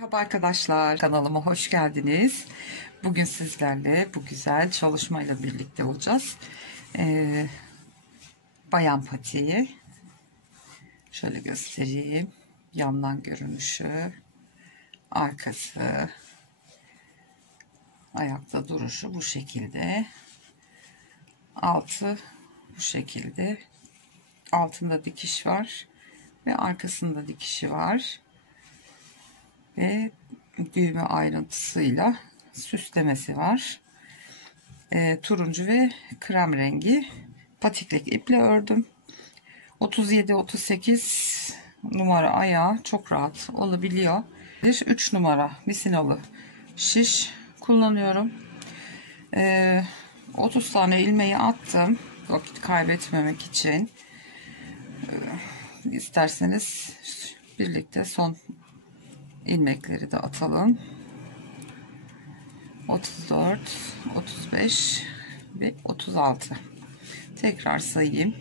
Merhaba arkadaşlar, kanalıma hoş geldiniz. Bugün sizlerle bu güzel çalışmayla birlikte olacağız. Bayan patiği şöyle göstereyim. Yandan görünüşü, arkası, ayakta duruşu bu şekilde. Altı bu şekilde. Altında dikiş var ve arkasında dikişi var. Ve düğme ayrıntısıyla süslemesi var. Turuncu ve krem rengi patiklik iple ördüm. 37-38 numara ayağı çok rahat olabiliyor. 3 numara misinalı şiş kullanıyorum. 30 tane ilmeği attım vakit kaybetmemek için. İsterseniz birlikte son ilmekleri de atalım. 34, 35 ve 36. Tekrar sayayım.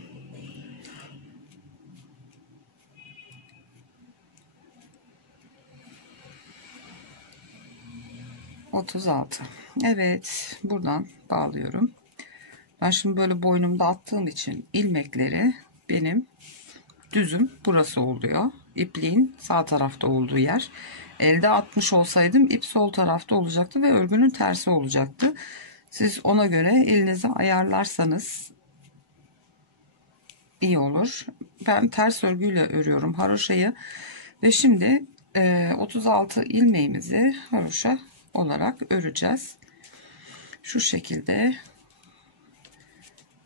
36. Evet, buradan bağlıyorum. Ben şimdi böyle boynumda attığım için ilmekleri benim düzüm burası oluyor. İpliğin sağ tarafta olduğu yer. Elde atmış olsaydım ip sol tarafta olacaktı ve örgünün tersi olacaktı. Siz ona göre elinizi ayarlarsanız iyi olur. Ben ters örgüyle örüyorum haroşayı ve şimdi 36 ilmeğimizi haroşa olarak öreceğiz. Şu şekilde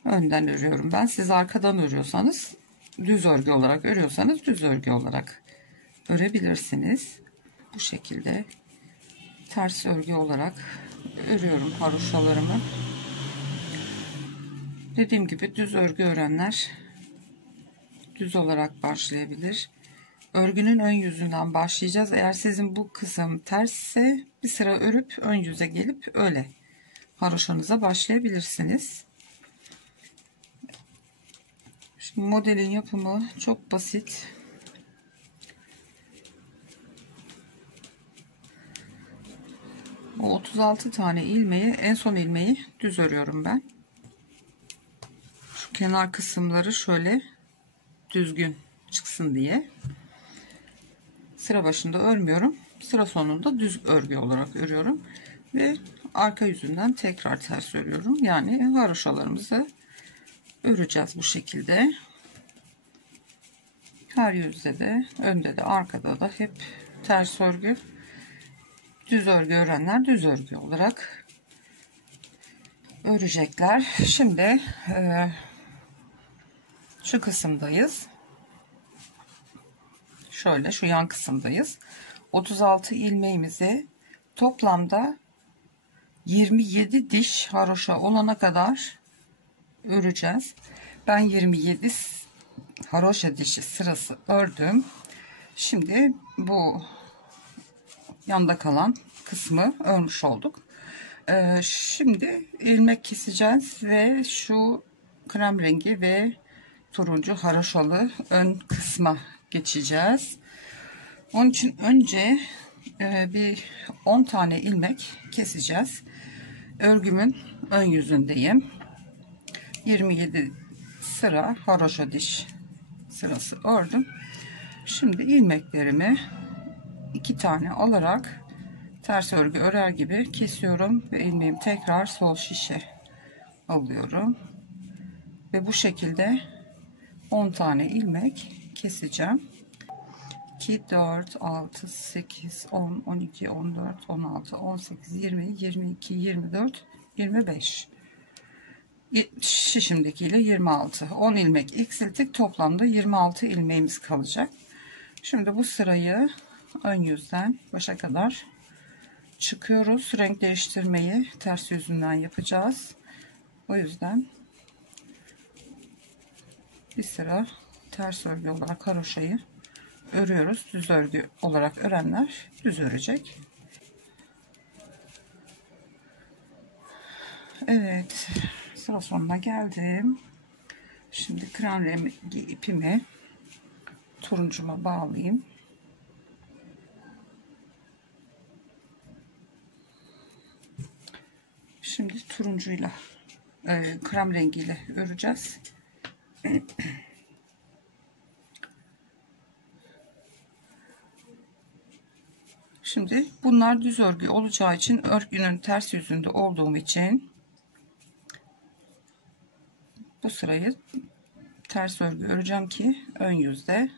önden örüyorum ben. Siz arkadan örüyorsanız düz örgü olarak örüyorsanız düz örgü olarak örebilirsiniz. Bu şekilde ters örgü olarak örüyorum haroşalarımı. Dediğim gibi düz örgü örenler düz olarak başlayabilir. Örgünün ön yüzünden başlayacağız. Eğer sizin bu kısım tersse bir sıra örüp ön yüze gelip öyle haroşanıza başlayabilirsiniz. Şimdi modelin yapımı çok basit. O 36 tane ilmeği, en son ilmeği düz örüyorum ben. Şu kenar kısımları şöyle düzgün çıksın diye. Sıra başında örmüyorum. Sıra sonunda düz örgü olarak örüyorum. Ve arka yüzünden tekrar ters örüyorum. Yani haroşalarımızı öreceğiz bu şekilde. Her yüzde de, önde de arkada da hep ters örgü. Düz örgü örenler düz örgü olarak örecekler. Şimdi şu kısımdayız. Şöyle şu yan kısımdayız. 36 ilmeğimizi toplamda 27 diş haroşa olana kadar öreceğiz. Ben 27 haroşa dişi sırası ördüm. Şimdi bu yanda kalan kısmı örmüş olduk. Şimdi ilmek keseceğiz ve şu krem rengi ve turuncu haroşalı ön kısma geçeceğiz. Onun için önce bir 10 tane ilmek keseceğiz. Örgümün ön yüzündeyim. 27 sıra haroşa diş sırası ördüm. Şimdi ilmeklerimi 2 tane alarak ters örgü örer gibi kesiyorum ve ilmeğimi tekrar sol şişe alıyorum ve bu şekilde 10 tane ilmek keseceğim. 2 4 6 8 10 12 14 16 18 20 22 24 25 şişimdekiyle 26 10 ilmek eksilttik, toplamda 26 ilmeğimiz kalacak. Şimdi bu sırayı ön yüzden başa kadar çıkıyoruz. Renk değiştirmeyi ters yüzünden yapacağız. O yüzden bir sıra ters örgü olarak haroşayı örüyoruz. Düz örgü olarak örenler düz örecek. Evet, sıra sonuna geldim. Şimdi krem rengi ipimi turuncuma bağlayayım. Şimdi turuncuyla krem rengiyle öreceğiz. Şimdi bunlar düz örgü olacağı için, örgünün ters yüzünde olduğum için bu sırayı ters örgü öreceğim ki ön yüzde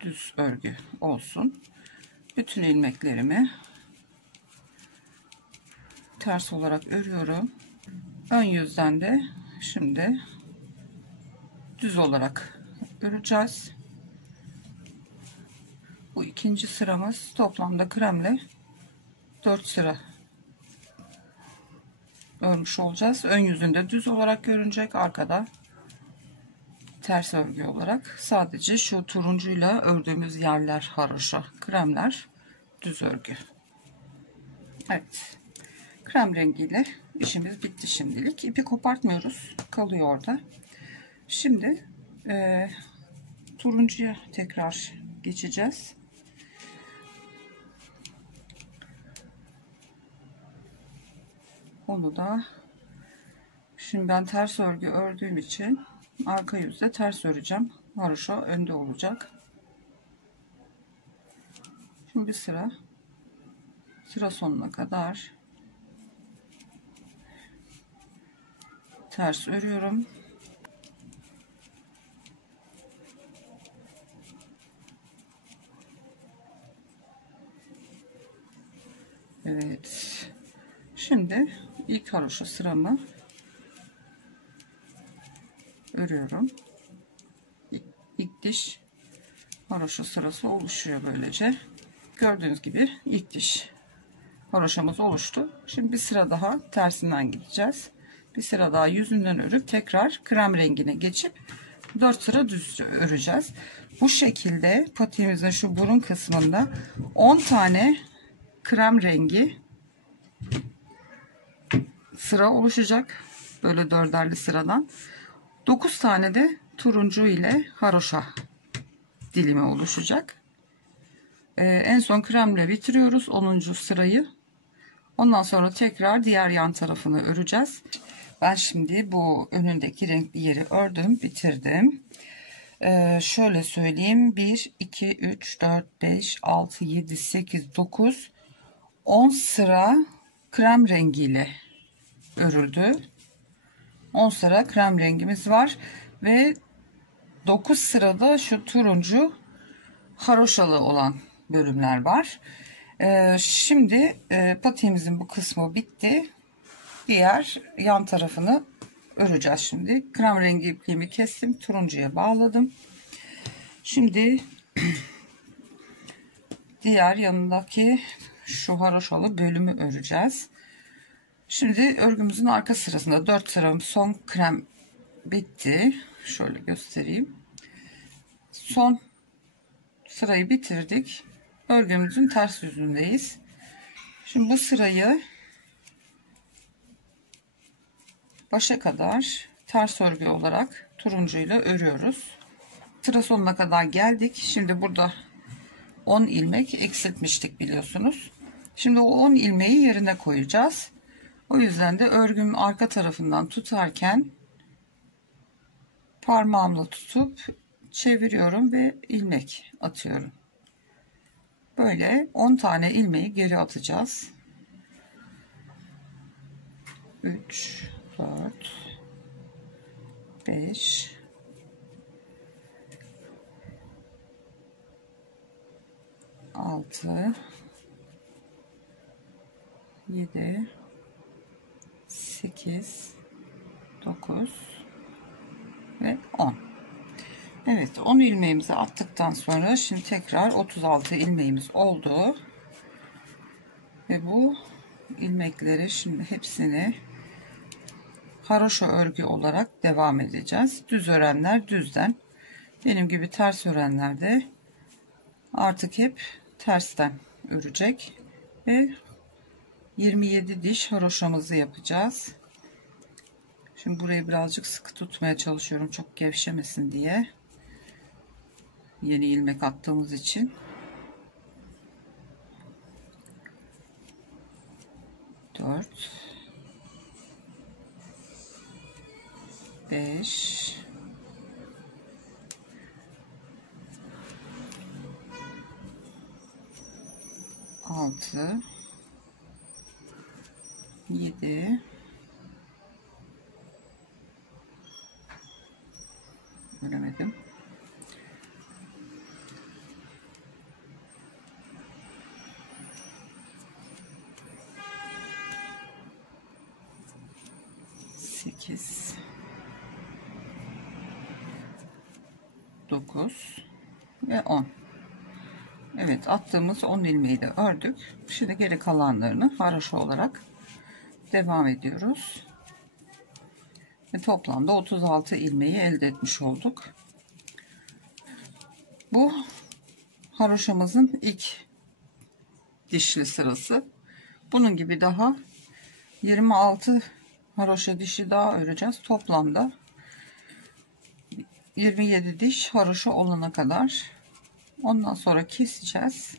düz örgü olsun. Bütün ilmeklerimi ters olarak örüyorum. Ön yüzden de şimdi düz olarak öreceğiz. Bu ikinci sıramız. Toplamda kremle 4 sıra örmüş olacağız. Ön yüzünde düz olarak görünecek, arkada ters örgü olarak. Sadece şu turuncuyla ördüğümüz yerler haroşa, kremler düz örgü. Evet, krem rengiyle işimiz bitti şimdilik. İpi kopartmıyoruz, kalıyor orada. Şimdi turuncuya tekrar geçeceğiz. Onu da şimdi ben ters örgü ördüğüm için arka yüzde ters öreceğim. Haroşa önde olacak. Şimdi bir sıra sonuna kadar ters örüyorum. Evet. Şimdi ilk haroşa sıramı örüyorum. İlk diş haroşa sırası oluşuyor böylece. Gördüğünüz gibi ilk diş haroşamız oluştu. Şimdi bir sıra daha tersinden gideceğiz. Bir sıra daha yüzünden örüp tekrar krem rengine geçip 4 sıra düz öreceğiz. Bu şekilde patiğimizin şu burun kısmında 10 tane krem rengi sıra oluşacak. Böyle dörderli sıradan. 9 tane de turuncu ile haroşa dilimi oluşacak. En son kremle bitiriyoruz 10. sırayı. Ondan sonra tekrar diğer yan tarafını öreceğiz. Ben şimdi bu önündeki renkli yeri ördüm, bitirdim. Şöyle söyleyeyim: 1 2 3 4 5 6 7 8 9 10 sıra krem rengiyle örüldü. 10 sıra krem rengimiz var ve 9 sırada şu turuncu haroşalı olan bölümler var. Şimdi patiğimizin bu kısmı bitti. Diğer yan tarafını öreceğiz şimdi. Krem rengi ipliğimi kestim, turuncuya bağladım. Şimdi diğer yanındaki şu haroşalı bölümü öreceğiz. Şimdi örgümüzün arka sırasında 4 sıram son krem bitti. Şöyle göstereyim. Son sırayı bitirdik. Örgümüzün ters yüzündeyiz. Şimdi bu sırayı başa kadar ters örgü olarak turuncuyla örüyoruz. Sıra sonuna kadar geldik. Şimdi burada 10 ilmek eksiltmiştik biliyorsunuz. Şimdi o 10 ilmeği yerine koyacağız. O yüzden de örgümün arka tarafından tutarken parmağımla tutup çeviriyorum ve ilmek atıyorum. Böyle 10 tane ilmeği geri atacağız. 3 4 5 6 7 8 9 ve 10. Evet, 10 ilmeğimizi attıktan sonra şimdi tekrar 36 ilmeğimiz oldu ve bu ilmekleri şimdi hepsini haroşa örgü olarak devam edeceğiz. Düz örenler düzden, benim gibi ters örenler de artık hep tersten örecek ve 27 diş haroşamızı yapacağız. Şimdi burayı birazcık sıkı tutmaya çalışıyorum, çok gevşemesin diye. Yeni ilmek attığımız için. 4, 5, 6, 7, göremedim. 8, 9 ve 10. Evet, attığımız 10 ilmeği de ördük. Şimdi geri kalanlarını haroşa olarak devam ediyoruz. Ve toplamda 36 ilmeği elde etmiş olduk. Bu haroşamızın ilk dişli sırası. Bunun gibi daha 26 haroşa dişi daha öreceğiz. Toplamda 27 diş haroşa olana kadar. Ondan sonra keseceğiz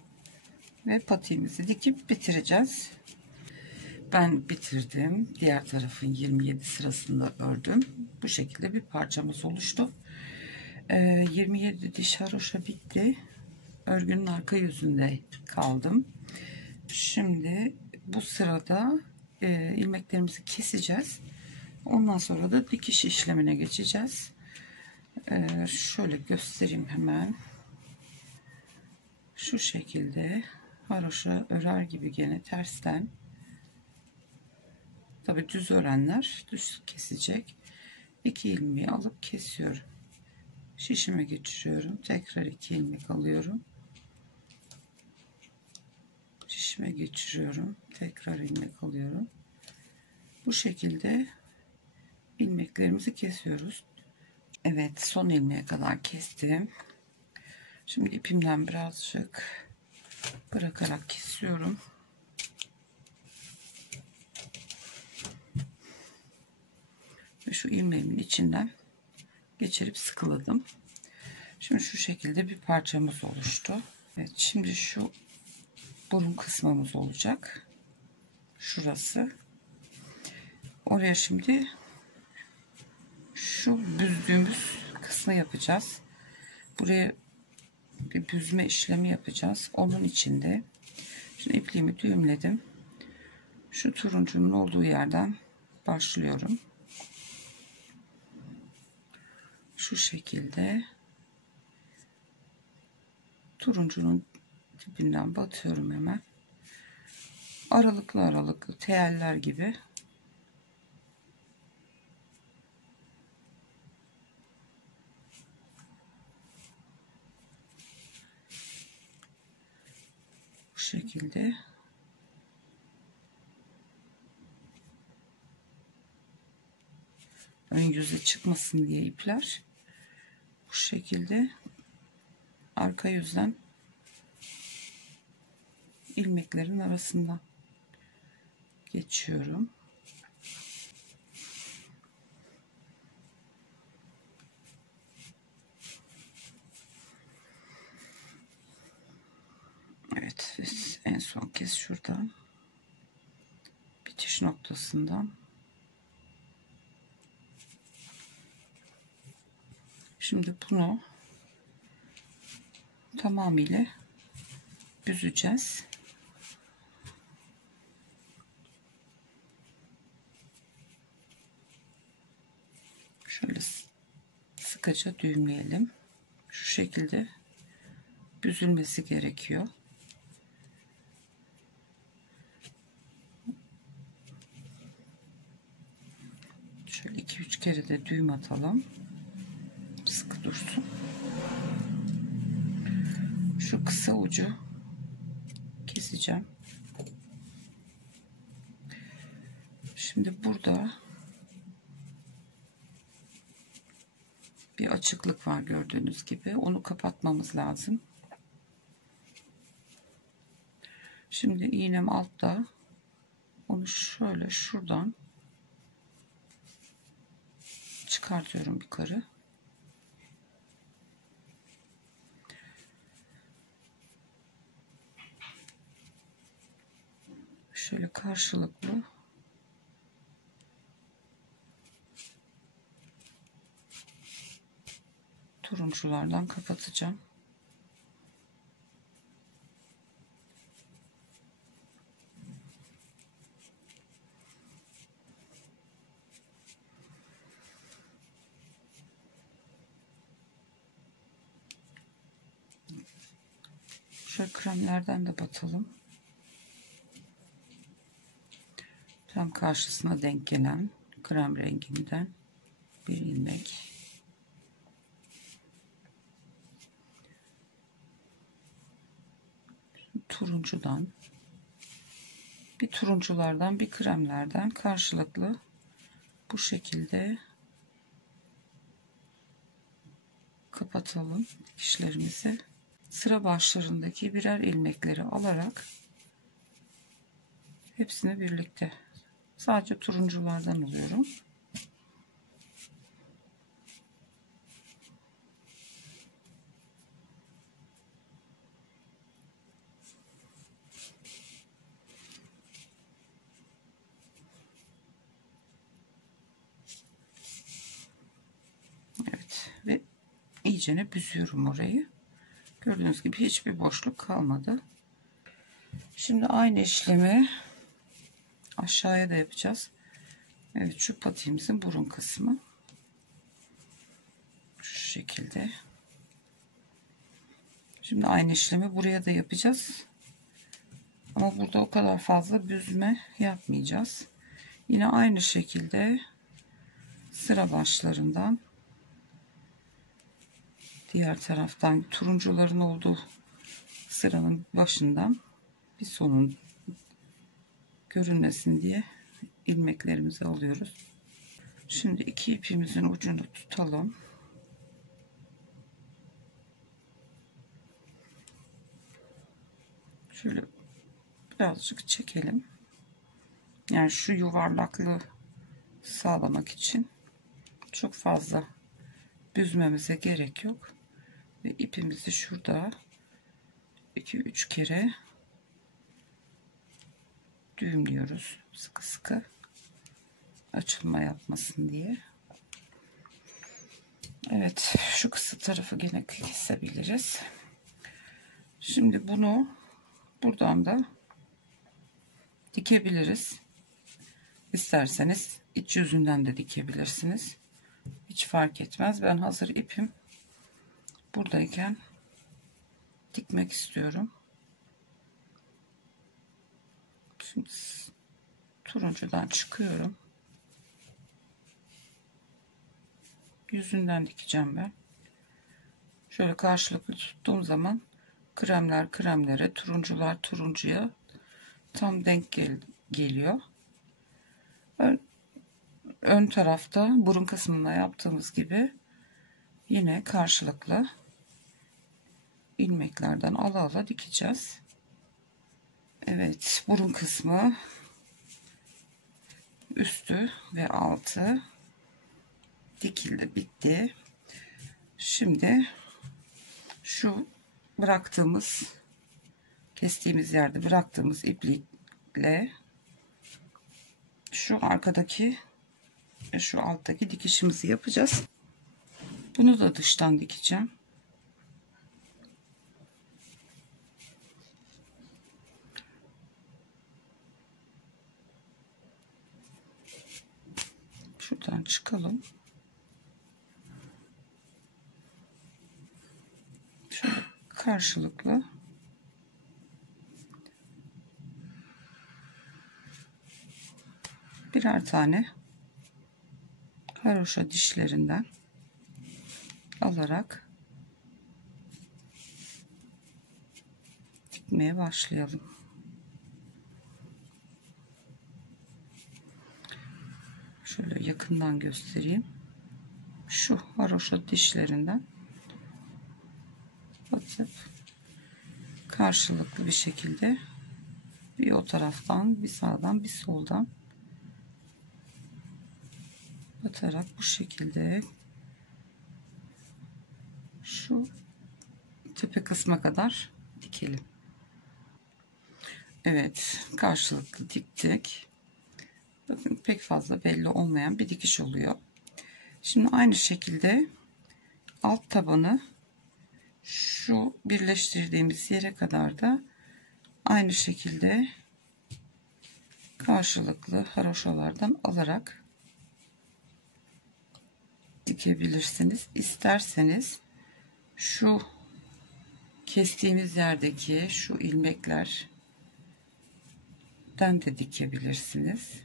ve patiğimizi dikip bitireceğiz. Ben bitirdim. Diğer tarafın 27 sırasında ördüm. Bu şekilde bir parçamız oluştu. 27 diş haroşa bitti. Örgünün arka yüzünde kaldım. Şimdi bu sırada ilmeklerimizi keseceğiz. Ondan sonra da dikiş işlemine geçeceğiz. Şöyle göstereyim hemen. Şu şekilde haroşa örer gibi gene tersten. Tabi düz örenler düz kesecek. 2 ilmeği alıp kesiyorum. Şişime geçiriyorum. Tekrar 2 ilmek alıyorum. Şişime geçiriyorum. Tekrar ilmek alıyorum. Bu şekilde ilmeklerimizi kesiyoruz. Evet, son ilmeğe kadar kestim. Şimdi ipimden birazcık bırakarak kesiyorum. Ve şu ilmeğimin içinden geçirip sıkıladım. Şimdi şu şekilde bir parçamız oluştu. Evet, şimdi şu burun kısmımız olacak. Şurası. Oraya şimdi şu büzdüğümüz kısmı yapacağız. Buraya bir büzme işlemi yapacağız. Onun içinde şimdi ipliğimi düğümledim. Şu turuncunun olduğu yerden başlıyorum. Şu şekilde turuncunun dibinden batıyorum hemen. Aralıklı aralıklı teyeller gibi. Bu şekilde. Ön yüze çıkmasın diye ipler. Bu şekilde arka yüzden ilmeklerin arasından geçiyorum. Evet, en son kez şuradan bitiş noktasından. Şimdi bunu tamamıyla büzeceğiz. Şöyle sıkıca düğümleyelim. Şu şekilde büzülmesi gerekiyor. Şöyle 2-3 kere de düğüm atalım. Sıkı dursun. Şu kısa ucu keseceğim. Şimdi burada bir açıklık var gördüğünüz gibi. Onu kapatmamız lazım. Şimdi iğnem altta. Onu şöyle şuradan çıkartıyorum yukarı. Şöyle karşılıklı turunculardan kapatacağım. Şöyle kremlerden de batalım. Tam karşısına denk gelen krem renginden bir ilmek. Turuncudan, bir turunculardan, bir kremlerden karşılıklı bu şekilde kapatalım dikişlerimizi. Sıra başlarındaki birer ilmekleri alarak hepsini birlikte, sadece turunculardan alıyorum. Evet, ve iyicene büzüyorum orayı. Gördüğünüz gibi hiçbir boşluk kalmadı. Şimdi aynı işlemi aşağıya da yapacağız. Evet, şu patiğimizin burun kısmı şu şekilde. Şimdi aynı işlemi buraya da yapacağız. Ama burada o kadar fazla büzme yapmayacağız. Yine aynı şekilde sıra başlarından diğer taraftan turuncuların olduğu sıranın başından bir sonun görünmesin diye ilmeklerimizi alıyoruz. Şimdi iki ipimizin ucunu tutalım. Şöyle birazcık çekelim. Yani şu yuvarlaklığı sağlamak için çok fazla büzmemize gerek yok. Ve ipimizi şurada 2-3 kere düğümlüyoruz. Sıkı sıkı açılma yapmasın diye. Evet, şu kısa tarafı gene kesebiliriz. Şimdi bunu buradan da dikebiliriz. İsterseniz iç yüzünden de dikebilirsiniz. Hiç fark etmez. Ben hazır ipim buradayken dikmek istiyorum. Şimdi turuncudan çıkıyorum. Yüzünden dikeceğim ben. Şöyle karşılıklı tuttuğum zaman kremler kremlere, turuncular turuncuya tam denk geliyor. Ön tarafta burun kısmında yaptığımız gibi yine karşılıklı ilmeklerden ala ala dikeceğiz. Evet, burun kısmı üstü ve altı dikildi, bitti. Şimdi şu bıraktığımız, kestiğimiz yerde bıraktığımız iplikle şu arkadaki ve şu alttaki dikişimizi yapacağız. Bunu da dıştan dikeceğim. Şuradan çıkalım. Şöyle karşılıklı birer tane haroşa dişlerinden alarak dikmeye başlayalım. Şöyle yakından göstereyim. Şu haroşa dişlerinden batıp karşılıklı bir şekilde bir o taraftan, bir sağdan, bir soldan batarak bu şekilde şu tepe kısma kadar dikelim. Evet, karşılıklı diktik. Bakın pek fazla belli olmayan bir dikiş oluyor. Şimdi aynı şekilde alt tabanı şu birleştirdiğimiz yere kadar da aynı şekilde karşılıklı haroşalardan alarak dikebilirsiniz. İsterseniz şu kestiğimiz yerdeki şu ilmeklerden de dikebilirsiniz.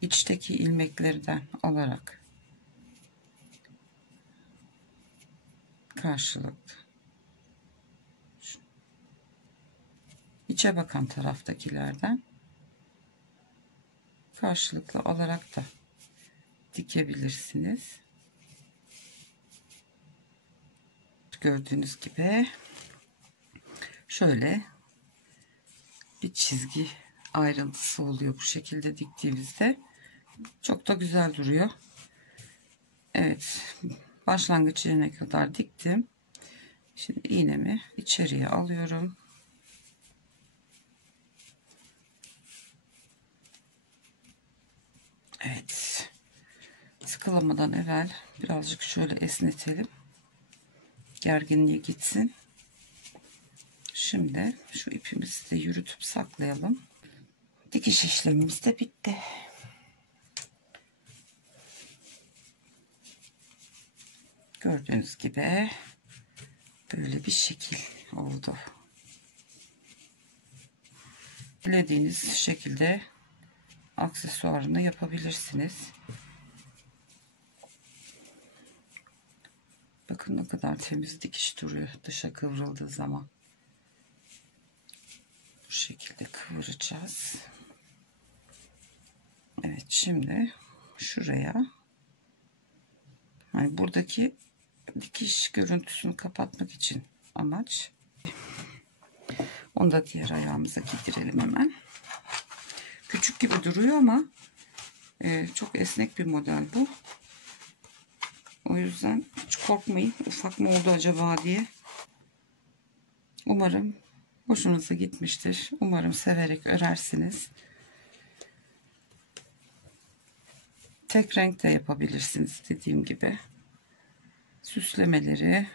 İçteki ilmeklerden alarak karşılıklı içe bakan taraftakilerden karşılıklı alarak da dikebilirsiniz. Gördüğünüz gibi şöyle bir çizgi ayrıntısı oluyor bu şekilde diktiğimizde. Çok da güzel duruyor. Evet, başlangıç yerine kadar diktim. Şimdi iğnemi içeriye alıyorum. Evet, sıkılamadan evvel birazcık şöyle esnetelim, gerginliği gitsin. Şimdi şu ipimizi de yürütüp saklayalım. Dikiş işlemimiz de bitti. Gördüğünüz gibi böyle bir şekil oldu. Dilediğiniz şekilde aksesuarını yapabilirsiniz. Bakın ne kadar temiz dikiş duruyor dışa kıvrıldığı zaman. Bu şekilde kıvıracağız. Evet, şimdi şuraya, hani buradaki dikiş görüntüsünü kapatmak için amaç. Onu da diğer ayağımıza giydirelim hemen. Küçük gibi duruyor ama çok esnek bir model bu. O yüzden hiç korkmayın, ufak mı oldu acaba diye. Umarım hoşunuza gitmiştir. Umarım severek örersiniz. Tek renk de yapabilirsiniz dediğim gibi. Süslemeleri,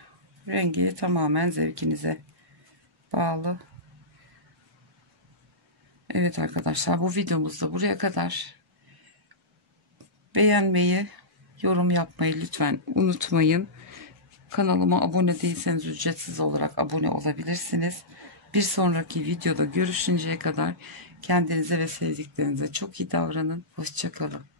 rengi tamamen zevkinize bağlı. Evet arkadaşlar, bu videomuz da buraya kadar. Beğenmeyi, yorum yapmayı lütfen unutmayın. Kanalıma abone değilseniz ücretsiz olarak abone olabilirsiniz. Bir sonraki videoda görüşünceye kadar kendinize ve sevdiklerinize çok iyi davranın. Hoşça kalın.